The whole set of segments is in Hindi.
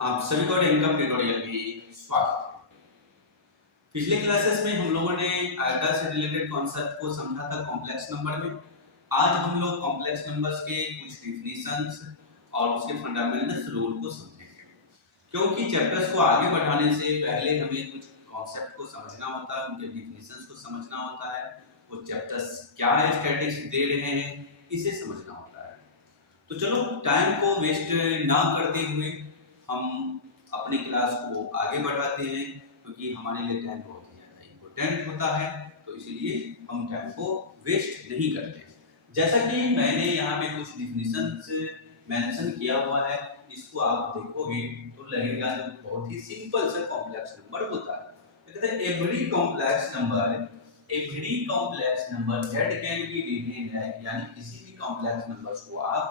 आप सभी को इनकम ट्यूटोरियल में स्वागत है। पिछले क्लासेस में हम लोगों ने आइटा से रिलेटेड कॉन्सेप्ट को समझा था कॉम्प्लेक्स नंबर में। आज हम लोग कॉम्प्लेक्स नंबर्स के कुछ डिफिनीशंस और उसके फंडामेंटल्स रूल को समझेंगे। क्योंकि चैप्टर्स को आगे बढ़ाने से पहले हमें कुछ कॉन्सेप्ट को समझना होता है, उनके डिफिनीशंस को समझना होता है, वो चैप्टर्स क्या स्टैटिस्टिक्स दे रहे हैं इसे समझना होता है। तो चलो टाइम को वेस्ट ना करते हुए हम अपनी क्लास को आगे बढ़ाते हैं, क्योंकि हमारे लिए टाइम बहुत ही ज़्यादा इम्पोर्टेंट होता है। तो इसीलिए हम टाइम को वेस्ट नहीं करते। जैसा कि मैंने यहाँ पे कुछ डिफिनीशंस मेंशन किया हुआ है, इसको आप देखोगे तो लगेगा जो बहुत ही सिंपल सा कॉम्प्लेक्स नंबर होता है। कहते हैं every complex number z can be written as, यानी किसी भी कॉम्प्लेक्स नंबर्स को आप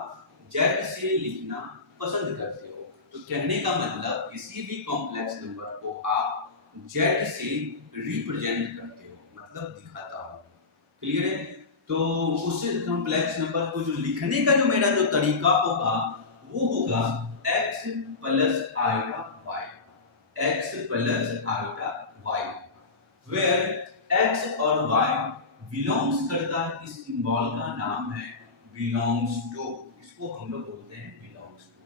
जेड से लिखना पसंद करते हो। तो कहने का मतलब किसी भी कॉम्प्लेक्स नंबर को आप जेड से रिप्रेजेंट करते हो, मतलब दिखाता हो। क्लियर है? तो उस कॉम्प्लेक्स नंबर को जो लिखने का जो मेरा जो तरीका होगा वो होगा x plus iota y, x plus iota y, where x और y बिलोंग्स करता है, इस सिंबल का नाम है बिलोंग्स टू, इसको हम लोग बोलते हैं बिलोंग्स टू।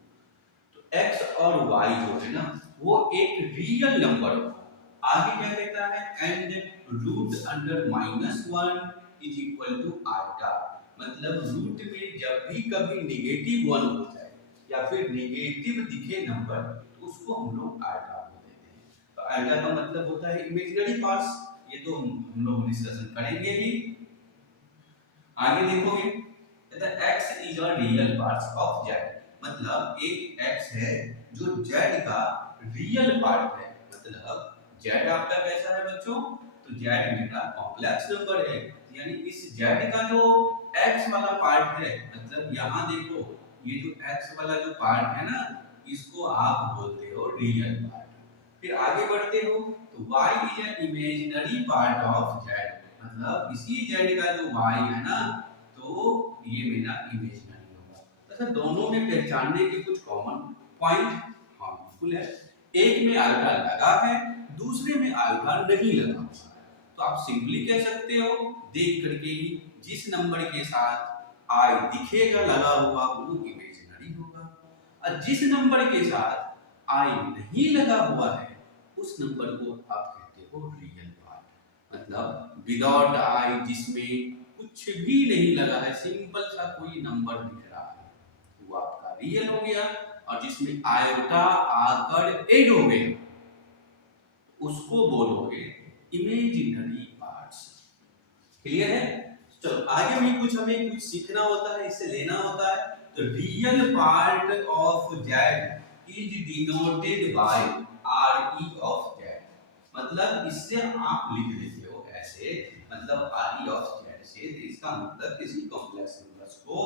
तो x और y जो है ना वो एक रियल नंबर होगा। आगे क्या कहता है, and root under -1 is equal to iota, मतलब रूट में जब भी कभी नेगेटिव 1 हो जाए या फिर नेगेटिव दिखे नंबर तो उसको हम लोग आइटा बोलते हैं। तो आइटा का मतलब होता है इमेजिनरी पार्ट्स, ये तो हम लोग डिस्कशन करेंगे ही। आगे देखोगे x is a real part of z, मतलब एक x है जो z का रियल पार्ट है। मतलब z आपका कैसा है बच्चों, तो z मेरा कॉम्प्लेक्स नंबर है, यानी इस z का जो x वाला पार्ट है, मतलब यहाँ देखो ये जो x वाला जो पार्ट है ना इसको आप बोलते हो रियल पार्ट। फिर आगे बढ़ते हो तो y is an imaginary part of z, मतलब इसी z का जो y है ना तो ये मेरा इमेजिनरी होगा। अच्छा, दोनों में पहचानने के कुछ कॉमन पॉइंट हाँ बिल्कुल है। एक में अल्फा लगा है, दूसरे में अल्फा नहीं लगा हुआ है। तो आप सिंपली कह सकते हो देख करके ही, जिस नंबर के साथ आई दिखेगा लगा हुआ वो इमेजिनरी होगा, और जिस नंबर के साथ आई नहीं लगा हुआ है उस नंबर को आप कहते हो रियल पार्ट। मतलब विदाउट आई, जिसमें कुछ भी नहीं लगा है, सिंपल सा कोई नंबर दिख रहा है वो आपका रियल हो गया, और जिसमें आयोटा आकर ऐड हो गए उसको बोलोगे इमेजिनरी पार्ट्स। क्लियर है? चलो आगे भी कुछ हमें कुछ सीखना होता है, इससे लेना होता है। तो real part of Z is denoted by R E of Z, मतलब इससे आप लिख देते हो ऐसे, मतलब आर ई ऑफ जेड से, तो इसका मतलब किसी कॉम्प्लेक्स नंबर्स को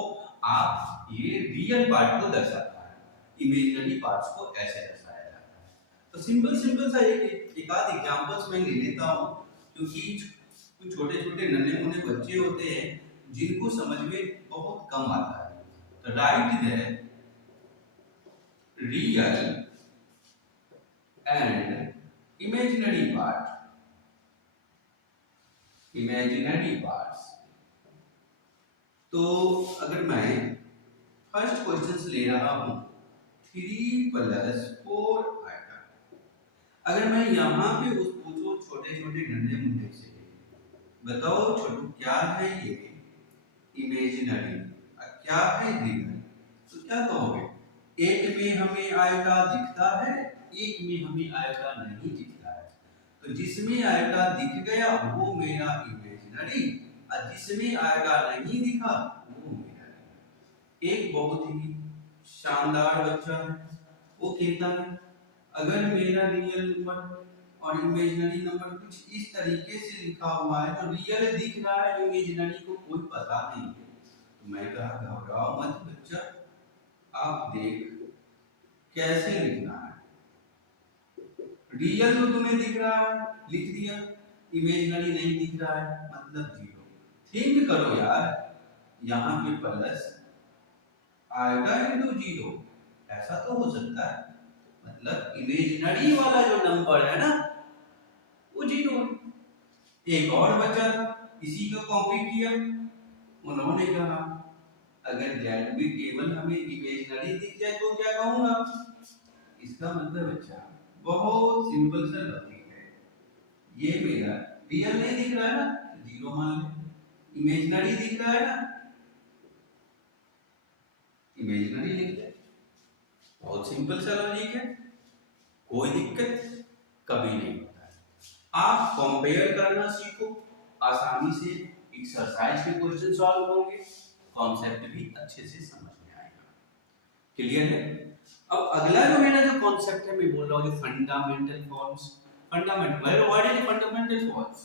आप ये रियल पार्ट को दर्शाता है, इमेजिनरी पार्ट्स को ऐसे दर्शाया जाता है। तो सिंपल सिंपल सा एक आध एग्जांपल्स मैं ले लेता हूं, क्योंकि कुछ छोटे छोटे नन्हे मुन्ने बच्चे होते हैं जिनको समझ में बहुत कम आता है। तो right there real and imaginary parts. तो अगर मैं फर्स्ट क्वेश्चन ले रहा हूं 3 + 4 आइटा, अगर मैं यहाँ पे उस पूछो छोटे छोटे नन्हे मुन्ने से, बताओ छोटू क्या है ये इमेजिनरी और क्या है रियल, तो क्या कहोगे? एक में हमें आयता दिखता है, एक में हमें आयता नहीं दिखता है। तो जिसमें आयता दिख गया वो मेरा इमेजिनरी, और जिसमें आयता नहीं दिखा वो मेरा रियल। एक बहुत ही शानदार बच्चा है, वो कहता है अगर मेरा रियल नंबर और इमेजिनरी नंबर कुछ इस तरीके से लिखा हुआ है, तो रियल दिख रहा है इमेजिनरी को कोई पता नहीं है। तो मैं कहा घबराओ मत बच्चा, आप देख कैसे लिखना है। रियल तो तुम्हें दिख रहा है, लिख दिया, इमेजिनरी नहीं दिख रहा है मतलब जीरो। थिंक करो यार, यहाँ पे प्लस आएगा इंटू जीरो, ऐसा तो हो सकता है। मतलब इमेजिनरी वाला जो नंबर है ना वो जीरो है। एक और बचा, इसी को कॉपी किया, उन्होंने कहा अगर जेड भी केवल हमें इमेजिनरी दिख जाए तो क्या कहूंगा। इसका मतलब अच्छा बहुत सिंपल सा लॉजिक है। ये मेरा रियल नहीं दिख रहा है ना, जीरो मान ले। इमेजिनरी दिख रहा है ना, इमेजिनरी लिख ले। बहुत सिंपल सा लॉजिक है, कोई दिक्कत कभी नहीं होता है। आप कंपेयर करना सीखो, आसानी से एक्सरसाइज के क्वेश्चन सॉल्व होंगे, कॉन्सेप्ट भी अच्छे से समझ में आएगा। क्लियर है। अब अगला जो मेरा जो कॉन्सेप्ट है मैं बोल रहा हूँ fundamental forms. Fundamental what is fundamental forms,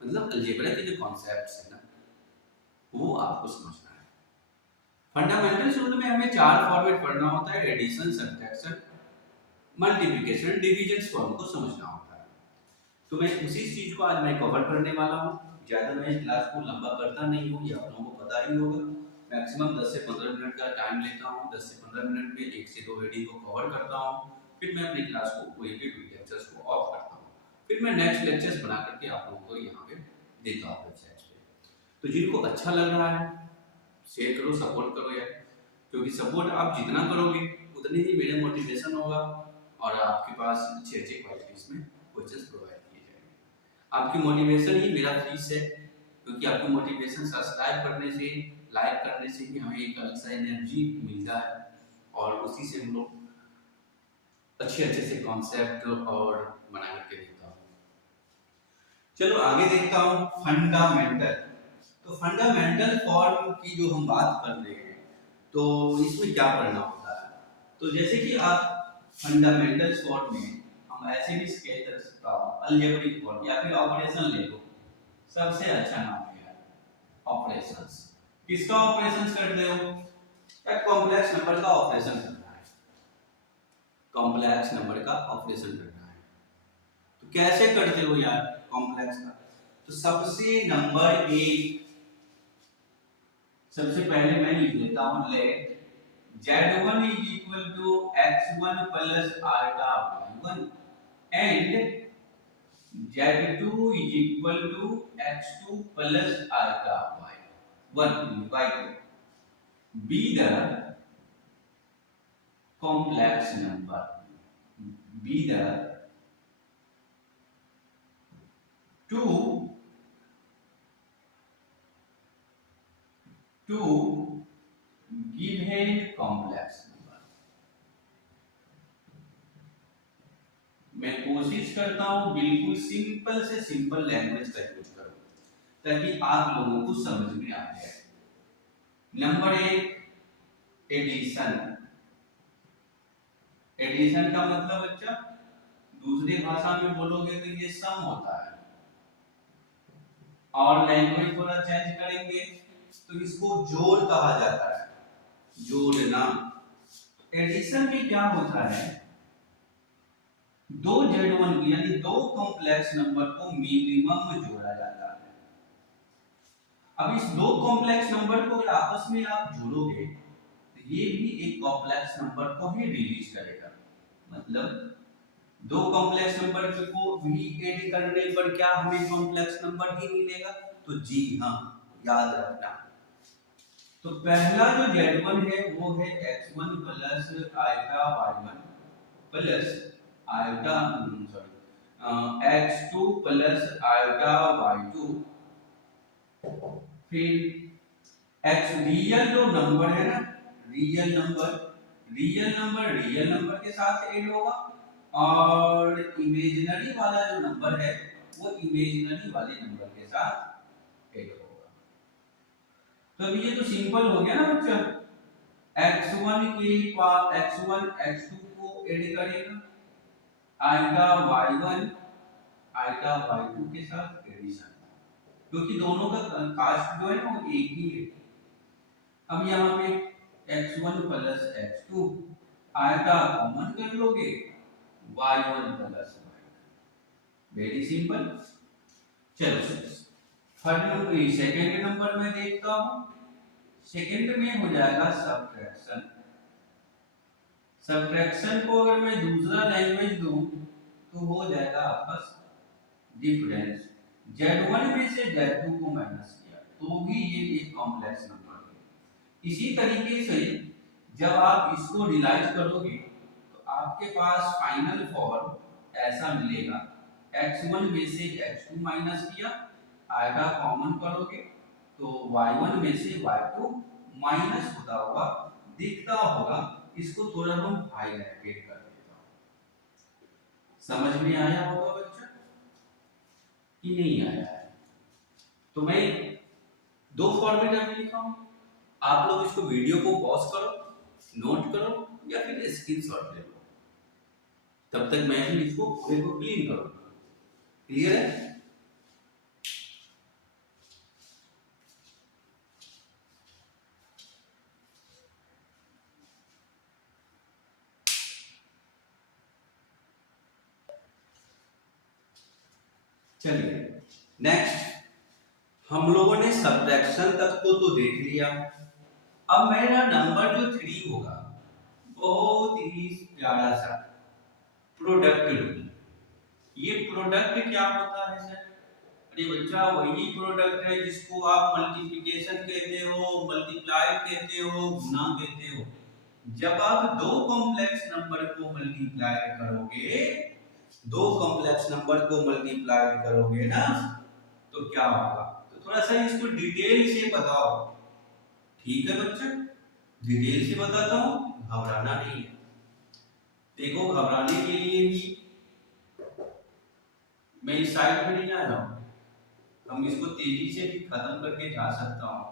मतलब अलजेब्रा के जो कॉन्सेप्ट्स है ना वो आपको समझना है। फंडामेंटल शुरू में हमें चार फॉर्मेट पढ़ना होता है, addition, subtraction, multiplication, division form को समझना होता है। तो मैं उसी चीज को आज मैं कवर करने वाला हूँ। ज्यादा मैं क्लास को लंबा करता नहीं हूँ, ये आप लोगों को पता ही होगा। मैक्सिमम 10 से 15 मिनट का टाइम लेता हूँ, 10 से 15 मिनट में 1 से 2 हेडिंग को कवर करता हूँ, फिर मैं अपनी क्लास को वही पे लेक्चर्स को ऑफ करता हूँ, फिर मैं नेक्स्ट लेक्चर्स बना करके आप लोगों को यहाँ पे देता हूँ वेबसाइट पे। तो जिनको अच्छा लग रहा है शेयर करो, सपोर्ट करो यार, क्योंकि सपोर्ट आप जितना करोगे उतनी ही मेरा मोटिवेशन होगा और आपके पास अच्छे अच्छे क्वालिटीज में कोचेस प्रोवाइड किए जाएंगे। आपकी मोटिवेशन ही मेरा फीस है, क्योंकि आपकी मोटिवेशन सब्सक्राइब करने से, लाइक करने से ही हमें एक अलग सा एनर्जी मिलता है और उसी से हम लोग अच्छे अच्छे से कॉन्सेप्ट और बना करके देखता हूँ। चलो आगे देखता हूँ फंडामेंटल। तो फंडामेंटल फॉर्म की जो हम बात कर रहे हैं तो इसमें क्या पढ़ना होता है। तो जैसे कि आप फंडामेंटल फॉर्म में हम ऐसे भी स्केच कर सकता हूँ, अलजेब्रिक फॉर्म या फिर ऑपरेशन ले लो, सबसे अच्छा नाम है ऑपरेशंस। किसका ऑपरेशंस करते हो, या कॉम्प्लेक्स नंबर का ऑपरेशन करना है, कॉम्प्लेक्स नंबर का ऑपरेशन करना है। तो कैसे करते हो यार कॉम्प्लेक्स का, तो सबसे पहले मैं लिख लेता हूं late z1 is equal to x1 plus alpha y1 and z2 is equal to x2 plus alpha y1 y2 be the complex number, be the two given complex number। मैं कोशिश करता हूं बिल्कुल सिंपल से सिंपल लैंग्वेज का यूज करूं ताकि आप लोगों को समझ में आ जाए। नंबर एक एडिशन। एडिशन का मतलब बच्चा दूसरी भाषा में बोलोगे तो ये सम होता है, और लैंग्वेज थोड़ा चेंज करेंगे तो इसको जोड़ कहा जाता है, जोड़ना। एडिशन में क्या होता है, दो z1 यानी दो कॉम्प्लेक्स नंबर को मिनिमम जोड़ा जाता है। अब इस दो कॉम्प्लेक्स नंबर को अगर आपस में आप जोड़ोगे तो ये भी एक कॉम्प्लेक्स नंबर को ही रिलीज करेगा। मतलब दो कॉम्प्लेक्स नंबर को भी ऐड करने पर क्या हमें कॉम्प्लेक्स नंबर ही मिलेगा, तो जी हाँ याद रखना। तो पहला जो z1 है वो है x1 plus iota y1 plus iota x2 plus iota y2। फिर x रियल जो नंबर है ना, रियल नंबर के साथ ऐड होगा और इमेजिनरी वाला जो नंबर है वो इमेजिनरी वाले नंबर के साथ ऐड होगा। तो अभी ये तो सिंपल हो गया ना बच्चा, x1 के पास x1 x2 को ऐड करेगा, आएगा y1 आएगा y2 के साथ एडिशन, क्योंकि दोनों का कास्ट जो है ना वो एक ही है। अब यहाँ पे x1 प्लस x2 आएगा कॉमन कर लोगे y1 plus y2, very simple. चलो थर्ड सेकेंड नंबर में देखता हूँ, सेकेंड में हो जाएगा सब्ट्रैक्शन। सब्ट्रैक्शन को अगर मैं दूसरा लैंग्वेज दूं तो हो जाएगा आपका डिफरेंस। Z1 में से Z2 को माइनस किया तो भी ये एक कॉम्प्लेक्स नंबर है। इसी तरीके से जब आप इसको रियलाइज करोगे तो आपके पास फाइनल फॉर्म ऐसा मिलेगा, x1 में से x2 माइनस किया, आएगा कॉमन करोगे तो y1 में से y2 माइनस होता हुआ दिखता होगा। इसको थोड़ा हम हाईलाइटेड कर देता हूं। समझ में आया होगा बच्चा कि नहीं आया है? तो मैं दो फॉर्मेट अभी लिखा हूं, आप लोग इसको वीडियो को पॉज करो, नोट करो या फिर स्क्रीनशॉट ले लो, तब तक मैं भी इसको पूरे को क्लीन करूंगा। क्लियर है? चलिए नेक्स्ट, हम लोगों ने सब्ट्रैक्शन तक को तो देख लिया। अब मेरा नंबर जो 3 होगा बहुत ही प्यारा सा प्रोडक्ट लूंगा। ये प्रोडक्ट क्या होता है सर? अरे बच्चा वही प्रोडक्ट है जिसको आप मल्टीप्लिकेशन कहते हो, मल्टीप्लाई कहते हो, गुना कहते हो। जब आप दो कॉम्प्लेक्स नंबर को मल्टीप्लाई करोगे, दो कॉम्प्लेक्स नंबर को मल्टीप्लाई करोगे ना, तो क्या होगा? तो थोड़ा सा इसको डिटेल से बताओ। ठीक है बच्चा, डिटेल से बताता हूँ, घबराना नहीं है। देखो घबराने के लिए भी मैं इस साइड में नहीं जा रहा हूँ, हम इसको तेजी से भी खत्म करके जा सकता हूँ,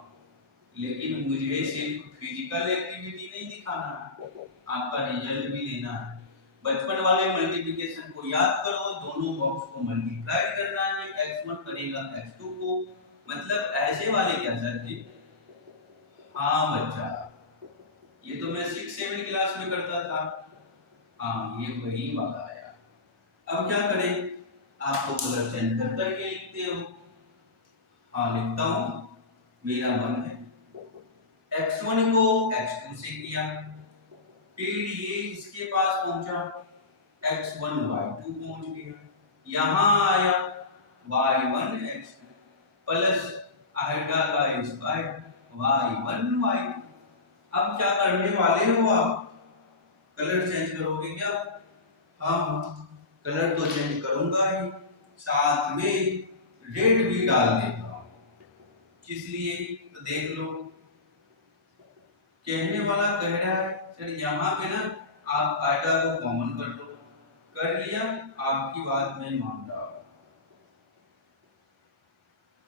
लेकिन मुझे सिर्फ फिजिकल एक्टिविटी नहीं दिखाना है, आपका रिजल्ट भी लेना है। बचपन वाले मल्टीप्लिकेशन को याद करो, दोनों बॉक्स को मल्टीप्लाई करना है, x1 करेगा x2 को, मतलब ऐसे वाले क्या सर जी? हाँ बच्चा, ये तो मैं 6-7 क्लास में करता था। हाँ ये वही वाला है। अब क्या करें, आपको कलर चेंज कर करके लिखते हो। हाँ लिखता हूँ, मेरा मन है x1 को x2 से किया, फिर ये इसके पास पहुंचा, x1 y2 पहुंच गया, यहां आया y1 x2 प्लस आएगा का स्क्वायर y1 y2। अब क्या करने वाले हो आप? कलर चेंज करोगे क्या? हाँ कलर तो चेंज करूंगा ही, साथ में रेड भी डाल देता हूं। किस लिए? तो देख लो, कहने वाला कह रहा है सर यहाँ पे ना आप आइटा को कॉमन कर लो। कर लिया, आपकी बात मैं मान रहा हूं।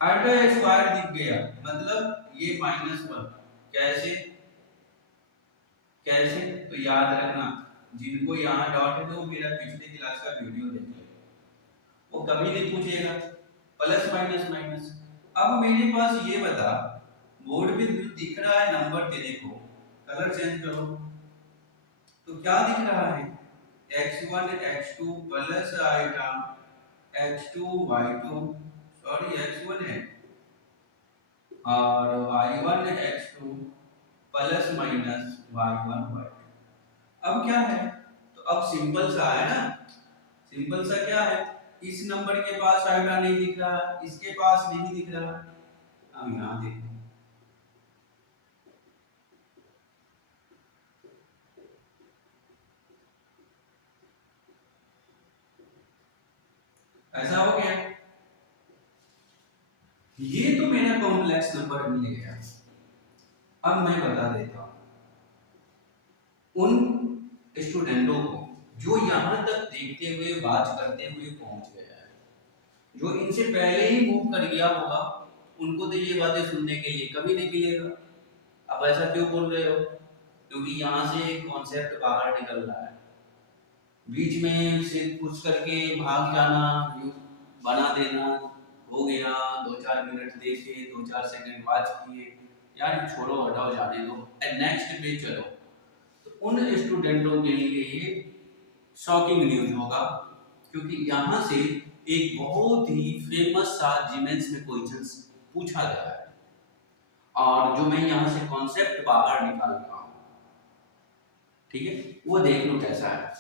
आइटा स्क्वायर दिख गया, मतलब ये -1। कैसे? कैसे? तो याद रखना, जिनको यहाँ डॉट है तो मेरा पिछले क्लास का वीडियो देख ले, वो कभी नहीं पूछेगा प्लस माइनस माइनस। अब मेरे पास ये बता, बोर्ड पे दिख रहा है नंबर तेरे को, कलर चेंज करो तो क्या दिख रहा है? x1 x2 प्लस आएगा x2 y2, सॉरी x1 है, और y1 x2 plus minus y1 y2। अब क्या है? तो अब सिंपल सा है ना, सिंपल सा क्या है, इस नंबर के पास आएगा नहीं दिख रहा, इसके पास नहीं दिख रहा। अब यहाँ देखो, ऐसा हो गया, ये तो मेरा कॉम्प्लेक्स नंबर मिल गया। अब मैं बता देता हूं उन स्टूडेंटों को जो यहां तक देखते हुए बात करते हुए पहुंच गया है, जो इनसे पहले ही मूव कर गया होगा, उनको तो ये बातें सुनने के लिए कभी नहीं मिलेगा। अब ऐसा क्यों बोल रहे हो? क्योंकि यहाँ से कॉन्सेप्ट बाहर निकल रहा है, बीच में से कुछ करके भाग जाना, बना देना, हो गया 2-4 मिनट देखे, 2-4 सेकंड वॉच किए, यार छोड़ो हटाओ जाने दो, नेक्स्ट पे चलो। तो उन स्टूडेंटों के लिए ये शॉकिंग न्यूज होगा, क्योंकि यहाँ से एक बहुत ही फेमस सा जीमेंस में क्वेश्चंस पूछा गया है, और जो मैं यहाँ से कॉन्सेप्ट बाहर निकाल रहा हूँ। ठीक है, वो देख लो कैसा है।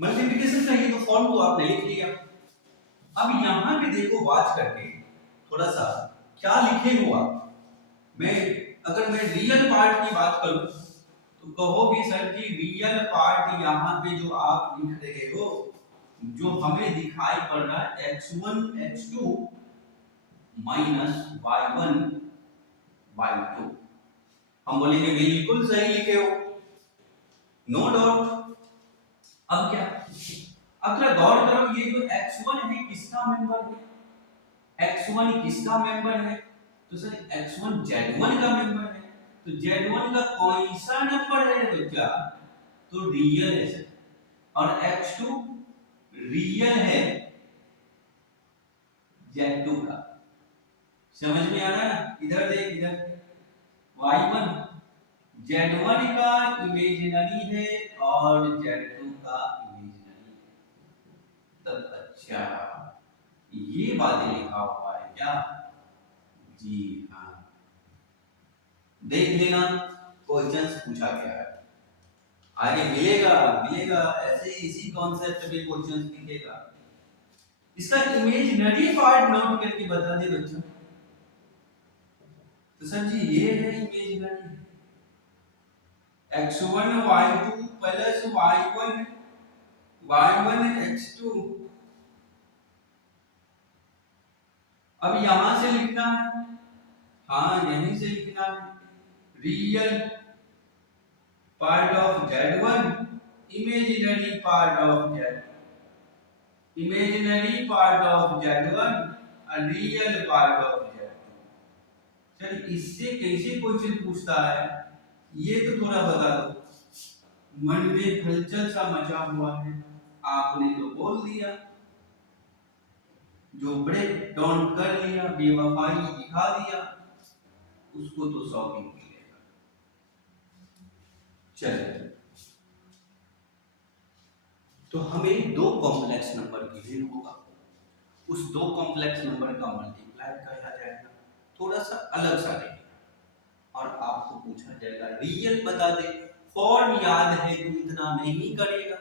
मल्टीप्लिकेशन का ये तो फॉर्म तो आपने लिख लिया। अब यहाँ पे देखो वाच करके थोड़ा सा क्या लिखे हो आप। मैं अगर मैं रियल पार्ट की बात करूं तो कहोगे सर जी रियल पार्ट यहाँ पे जो आप लिख रहे हो, जो हमें दिखाई पड़ रहा है x1 x2 minus y1 y2, हम बोलेंगे बिल्कुल सही लिखे हो, नो डाउट। अब क्या, अब थोड़ा गौर करो, ये जो x1 है किसका मेंबर है, x1 किसका मेंबर है, तो सर x1 z1 का मेंबर है। तो z1 का कौन सा नंबर है बच्चा, तो रियल है सर, और x2 रियल है z2 का। समझ में आ रहा है ना, इधर देख इधर, y1 z1 का इमेजिनरी है और z2 का इमेजिनरी है। तब अच्छा ये बातें लिखा हुआ है क्या, जी हाँ, देख लेना क्वेश्चंस पूछा गया है, आगे मिलेगा मिलेगा ऐसे ही इसी कॉन्सेप्ट पे क्वेश्चंस लिखेगा। इसका इमेजिनरी पार्ट नोट करके बता दे बच्चों, तो सर जी ये है imaginary x1 y2 plus y1 x2। अब यहां से लिखना है, हाँ यहीं से लिखना है, real part of z1 imaginary part of z, imaginary part of z1 और रियल पार्ट ऑफ z2। चल इससे कैसे क्वेश्चन पूछता है ये तो थोड़ा बता दो, मन में हलचल सा मचा हुआ है, आपने तो बोल दिया, जो ब्रेक डाउन कर लिया, बेवफाई दिखा दिया, उसको तो शॉपिंग मिलेगा। चलिए, तो हमें दो कॉम्प्लेक्स नंबर गिवन होगा, उस दो कॉम्प्लेक्स नंबर का मल्टीप्लाई किया जाएगा, थोड़ा सा अलग सा रहेगा, और आपको पूछा जाएगा रियल बता दे। फॉर्म याद है तो इतना नहीं करेगा,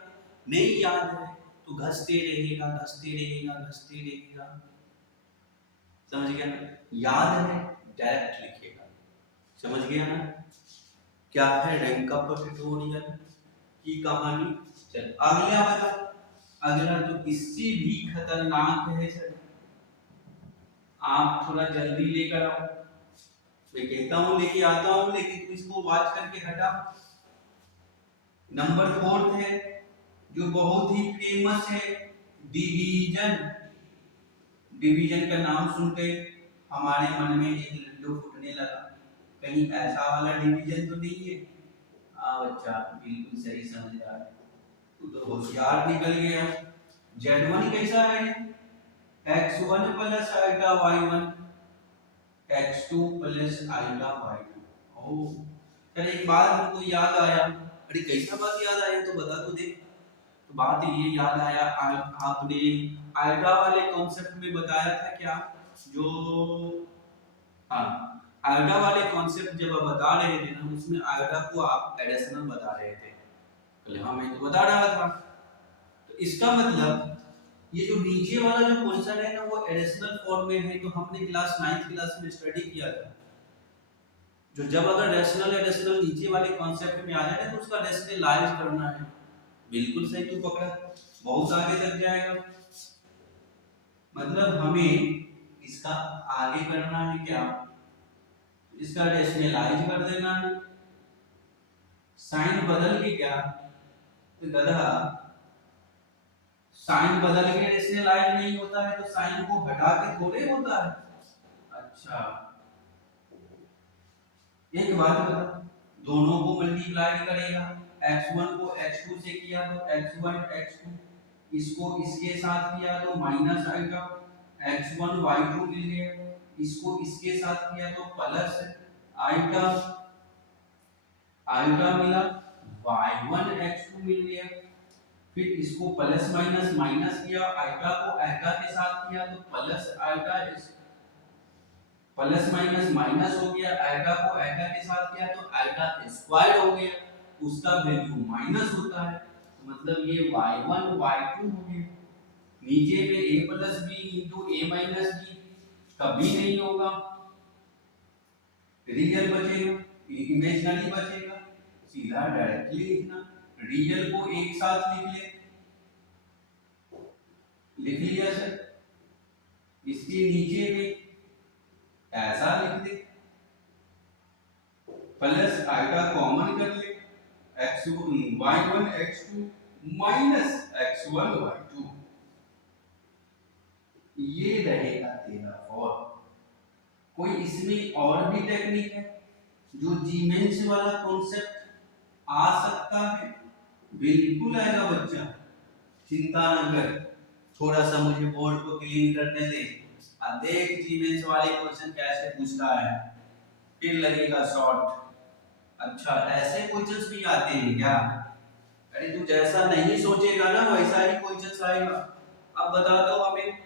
नहीं याद है तो घसते रहेगा घसते रहेगा घसते रहेगा, समझ गया ना, याद है डायरेक्ट लिखेगा, समझ गया ना क्या है रैंक अप ट्यूटोरियल की कहानी। चल अगला बता, अगला तो इससे भी खतरनाक है सर, आप थोड़ा जल्दी लेकर आओ, मैं कहता हूं लेके आता हूं लेकिन तुम इसको वॉच करके हटा। नंबर 4 है जो बहुत ही फेमस है, डिवीजन। डिवीजन का नाम सुनते हमारे मन में एक लड्डू फूटने लगा, कहीं ऐसा वाला डिवीजन तो नहीं है। हाँ बच्चा बिल्कुल सही समझ रहा है, तू तो होशियार निकल गया। z1 कैसा है, x1 plus alpha y1 x2 plus alpha y2। ओह फिर एक बात हमको याद आया, अरे कैसा बात याद आया तो बता तो दे। तो बात ये याद आया, आपने अल्फा वाले कॉन्सेप्ट में बताया था क्या, जो हाँ अल्फा वाले कॉन्सेप्ट जब आप बता रहे थे ना, उसमें अल्फा को आप एडिशनल बता रहे थे, तो हाँ मैं तो बता रहा था। तो इसका मतलब ये जो नीचे वाला जो क्वेश्चन है ना वो एडिशनल फॉर्म में है, तो हमने क्लास 9th क्लास में स्टडी किया था, जो जब अगर रैशनल एडिशनल नीचे वाले कॉन्सेप्ट में आ जाए तो उसका रैशनलाइज करना है। बिल्कुल सही तू पकड़ा, बहुत आगे तक जाएगा, मतलब हमें इसका आगे करना है क्या, इसका रैशनलाइज कर देना है, साइन बदल के क्या, तो गधा साइन बदल के रैशनलाइज नहीं होता है, तो साइन को हटा के थोड़े होता है। अच्छा एक बात बता, दोनों को मल्टीप्लाई करेगा, x1 को x2 से किया तो x1 x2, इसको इसके साथ किया तो माइनस आएगा, x1 y2 मिल गया, इसको इसके साथ किया तो प्लस आएगा, आएगा मिला, y1 x2 मिल गया, फिर इसको प्लस माइनस माइनस किया, आएगा को आएगा के साथ किया तो प्लस आएगा, प्लस माइनस माइनस हो गया, आएगा को आएगा के साथ किया तो आएगा स्क्वायर हो गया, उसका वैल्यू माइनस होता है, तो मतलब ये y1 y2 हो गया। नीचे में a plus B into A minus B कभी नहीं होगा, रियल बचेगा, इमेजिनरी बचेगा। सीधा डायरेक्टली लिखना, रियल को एक साथ लिख लिया सर। इसके नीचे में ऐसा लिख दे, प्लस आइटा कॉमन कर ले, y1 x2 minus x1 y2, ये रहेगा तेरा फॉर्म। कोई इसमें और भी टेक्निक है जो जीमेंस वाला कॉन्सेप्ट आ सकता है? बिल्कुल आएगा बच्चा, चिंता न कर। थोड़ा सा मुझे बोर्ड को क्लीन करने दे, देख जीमेंस वाले क्वेश्चन कैसे पूछता है, फिर लगेगा शॉर्ट। अच्छा ऐसे क्वेश्चंस भी आते हैं क्या? अरे तू जैसा नहीं सोचेगा ना वैसा ही क्वेश्चंस आएगा। अब बता दो हमें,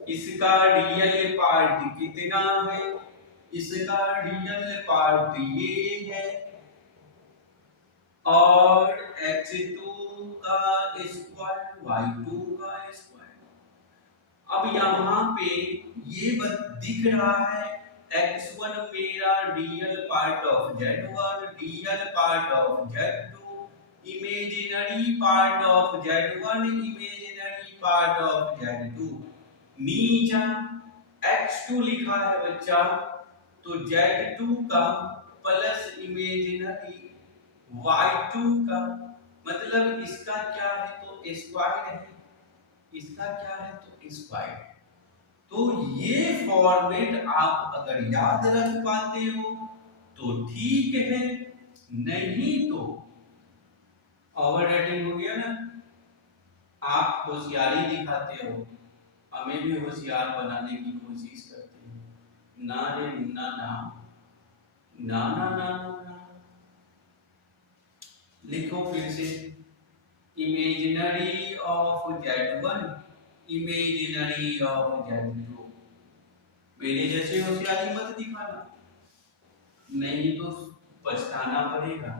इसका रियल पार्ट कितना है? इसका रियल पार्ट ये है, और x2 का स्क्वायर y2 का स्क्वायर। अब यहाँ पे ये दिख रहा है x1 मेरा real part of z1, real part of z2, imaginary part of z1, imaginary part of z2। नीचा x2 लिखा है बच्चा, तो z2 का प्लस इमेजिनरी y2 का, मतलब इसका क्या है तो स्क्वायर है, इसका क्या है तो स्क्वायर। तो ये फॉर्मेट आप अगर याद रख पाते हो तो ठीक है, नहीं तो ओवर रेटिंग हो गया ना। आप होशियारी दिखाते हो, हमें भी होशियार बनाने की कोशिश करते हो। ना रे ना ना ना ना ना ना, लिखो फिर से, imaginary of z1, imaginary of z2। मेरे जैसे होशियारी मत दिखाना, नहीं तो पछताना पड़ेगा।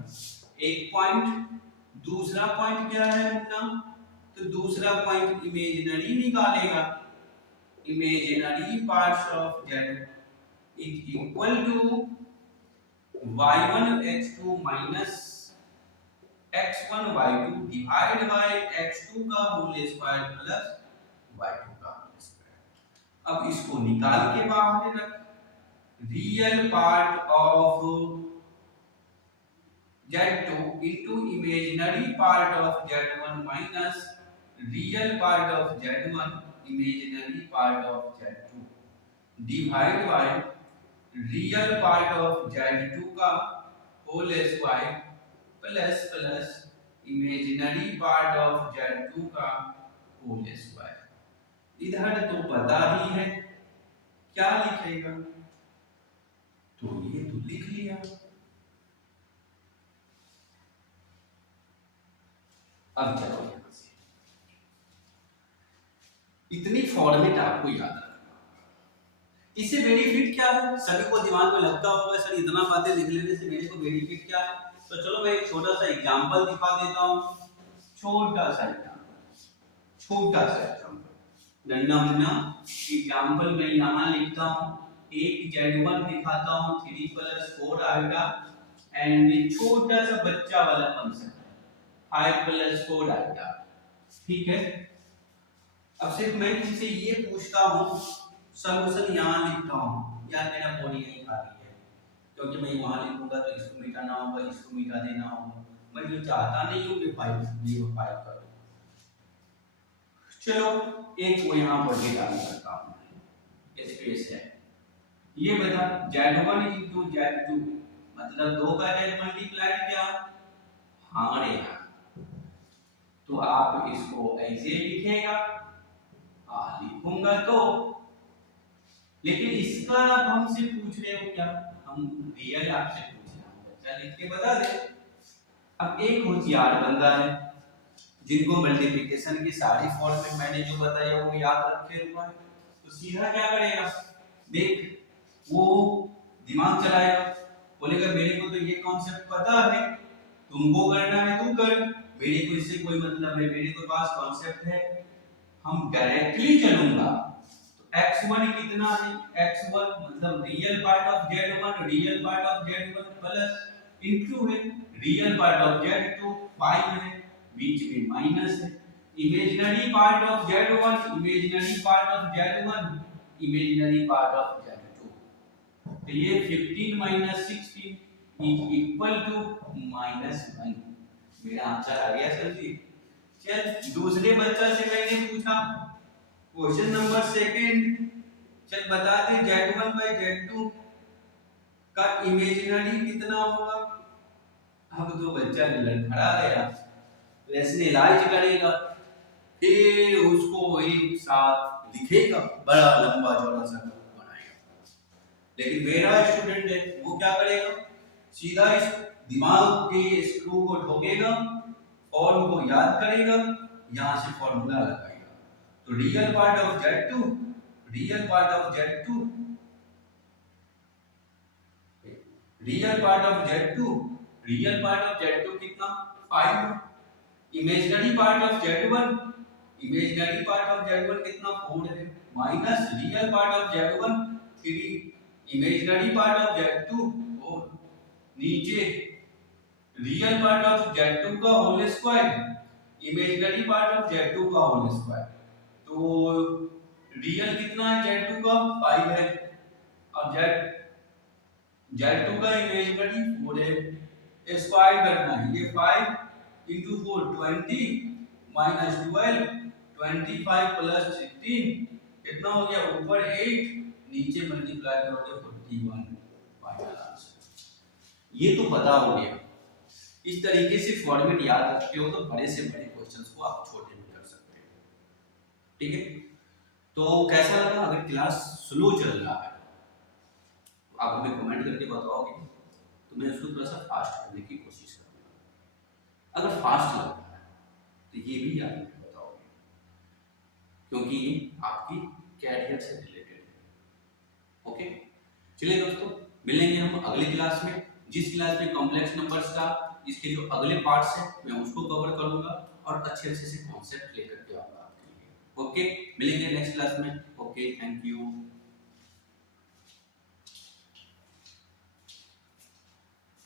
एक पॉइंट, दूसरा पॉइंट क्या है अपना, तो दूसरा पॉइंट इमेजिनरी निकालेगा। Imaginary parts of z is equal to y1 x2 minus x1 y2 divide by x2 का होल स्क्वायर प्लस y2 का होल स्क्वायर। अब इसको निकाल के बाहर रख, real part of z2 into imaginary part of z1 minus real part of z1 imaginary part of z2 divide by real part of z2 का whole square plus plus imaginary part of z2 का होल स्क्वायर। इधर तो पता ही है क्या लिखेगा, तो ये तो लिख लिया। अब चलो यहां से, इतनी फॉर्मेट आपको याद रखना। इससे बेनिफिट क्या है सभी को दिमाग में लगता होगा, सर इतना बातें लिख लेने से मेरे को बेनिफिट क्या है? तो चलो मैं एक छोटा सा एग्जांपल दिखा देता हूं, छोटा सा एग्जांपल, नन्ना मुन्ना एग्जांपल मैं यहां लिखता हूं। एक z1 दिखाता हूं 3 + 4 आएगा, एंड छोटा सा बच्चा वाला फंक्शन 5 + 4 आएगा, ठीक है। अब सिर्फ मैं तुमसे ये पूछता हूं, सॉल्यूशन यहां लिखता हूं, यार मेरा बॉडी नहीं खाली है, क्योंकि मैं वहां लिखूंगा तो इसको मिटाना होगा, इसको मिटा देना होगा। मैं जो चाहता नहीं हूं कि 5 करो। चलो एक को यहां पर निकाल करता हूं, स्पेस है। ये बता z1 into z2 मतलब 2 का z मल्टीप्लाइड क्या? हाँ रे यार, तो आप इसको ऐसे लिखेगा, लिखूंगा तो, लेकिन इसका आप हमसे पूछ रहे हो क्या? हम रियल आपसे पूछ रहे हैं, बच्चा लिख के बता दे। अब एक होशियार बंदा है जिनको मल्टीप्लिकेशन की सारी फॉर्मूले मैंने जो बताया वो याद रखे हुआ है, तो सीधा क्या करेगा, देख वो दिमाग चलाएगा, बोलेगा मेरे को तो ये कॉन्सेप्ट पता है, तुमको करना है तू कर, मेरे को इससे कोई मतलब है, मेरे को पास कॉन्सेप्ट है, हम डायरेक्टली चलूंगा। तो x1 कितना है, x1 मतलब real part of z1, real part of z1 plus into है रियल पार्ट ऑफ z2 5 है, बीच में माइनस है, imaginary part of z1, imaginary part of z1, imaginary part of z2, तो ये 15 माइनस 16 इज इक्वल टू -1। मेरा आंसर आ गया सर जी। चल दूसरे बच्चा से मैंने पूछा क्वेश्चन नंबर सेकंड, चल बता दे z1 बाय z2 का इमेजिनरी कितना होगा। अब तो बच्चा लड़खड़ा गया, रैशनलाइज करेगा, फिर उसको एक साथ लिखेगा, बड़ा लंबा चौड़ा सा बनाएगा। लेकिन मेरा स्टूडेंट है वो क्या करेगा, सीधा इस दिमाग के स्क्रू को ठोकेगा, फॉर्म को याद करेगा, यहां से फॉर्मूला लगाएगा। तो real part of z2, real part of z2, real part of z2, real part of z2 कितना 5, imaginary part of z1, imaginary part of z1 कितना 4 है, minus real part of z1 3, imaginary part of z2 4, नीचे रियल पार्ट ऑफ z2 का whole square, imaginary part of z2 का होल स्क्वायर। तो रियल कितना है z2 का 5 है, और z2 का इमेजिनरी 4 है, स्क्वायर करना है, ये 5 into 4 20 minus 12 25 plus 16 कितना हो गया, ऊपर 8 नीचे मल्टीप्लाई करोगे 41, फाइनल आंसर। ये तो पता हो गया। इस तरीके से फॉर्मेट याद रखते हो तो बड़े से बड़े क्वेश्चंस को आप छोटे में कर सकते हो। ठीक है, तो कैसा लगा, अगर क्लास स्लो चल रहा है तो आप हमें कमेंट करके बताओगे, तो मैं उसको थोड़ा सा फास्ट करने की कोशिश करूंगा। अगर फास्ट लग रहा है तो ये भी आप हमें बताओगे, क्योंकि ये आपकी कैरियर से रिलेटेड है। ओके, चलिए दोस्तों, मिलेंगे हम अगली क्लास में। जिस क्लास में कॉम्प्लेक्स नंबर्स का इसके जो अगले पार्ट्स हैं मैं उसको कवर करूंगा और अच्छे अच्छे से कॉन्सेप्ट लेकर के आऊंगा आपके लिए। ओके, मिलेंगे नेक्स्ट क्लास में। Okay, thank you.